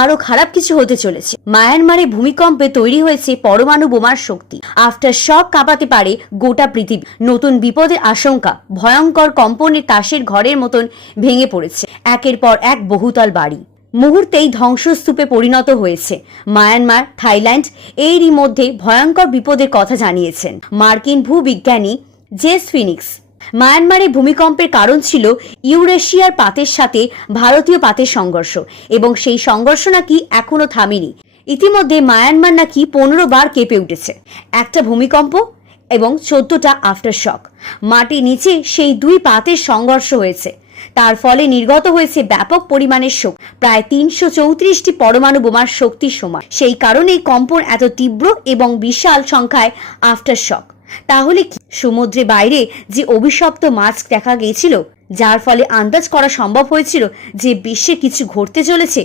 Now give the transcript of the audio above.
আরো খারাপ কিছু হতে চলেছে। মায়ানমারে ভূমিকম্পে তৈরি হয়েছে পরমাণু বোমার শক্তি। আফটার শক কাঁপাতে পারে গোটা পৃথিবী। নতুন বিপদের আশঙ্কা। ভয়ঙ্কর কম্পনে তাসের ঘরের মতন ভেঙে পড়েছে একের পর এক বহুতল বাড়ি। মুহূর্তেই ধ্বংসস্তূপে পরিণত হয়েছে মায়ানমার, থাইল্যান্ড। এরই মধ্যে ভয়ঙ্কর বিপদের কথা জানিয়েছেন মার্কিন ভূবিজ্ঞানী জেস ফিনিক্স। মায়ানমারে ভূমিকম্পের কারণ ছিল ইউরেশিয়ার পাতের সাথে ভারতীয় পাতের সংঘর্ষ, এবং সেই সংঘর্ষ নাকি এখনো থামেনি। ইতিমধ্যে মায়ানমার নাকি 15 বার কেঁপে উঠেছে। একটা ভূমিকম্প এবং 14টা আফটার শক। মাটির নিচে সেই দুই পাতের সংঘর্ষ হয়েছে। তার ফলে নির্গত হয়েছে ব্যাপক পরিমাণের শক্তি, প্রায় 334টি পরমাণু বোমার শক্তির সমান। সেই কারণেই কম্পন এত তীব্র এবং বিশাল সংখ্যায় আফটার শক। তাহলে কি সমুদ্রে বাইরে যে অভিশপ্ত মাছ দেখা গিয়েছিল, যার ফলে আন্দাজ করা সম্ভব হয়েছিল যে বিশ্বে কিছু ঘটতে চলেছে?